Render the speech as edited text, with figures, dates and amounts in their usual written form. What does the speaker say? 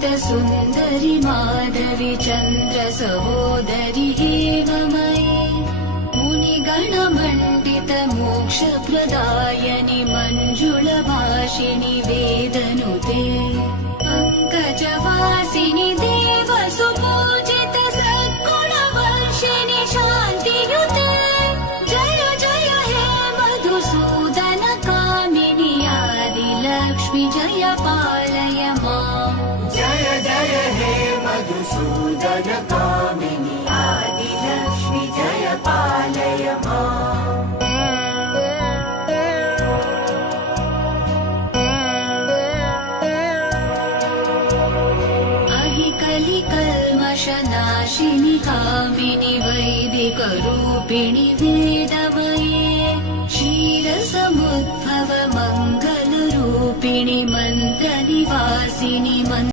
सुन्दरि माधवी चन्द्र सहोदरि हेममयी मुनिगणमण्डित मोक्षप्रदायनि मञ्जुलभाषिणि वेदनुते पङ्कजवासिनि देवसुपूजित सद्गुणवर्षिणि शान्तियुते जय जय हे मधुसूदन कामिनि आदिलक्ष्मि जय पालय माम् जय जय हे मधुसूदन कामिनि आदिलक्ष्मि जय पालय माम् कलिकल्मषनाशिनि कामिनि वैदिकरूपिणि वेदमये क्षीरसमुद्भव मङ्गलरूपिणि मन्त्रनिवासिनि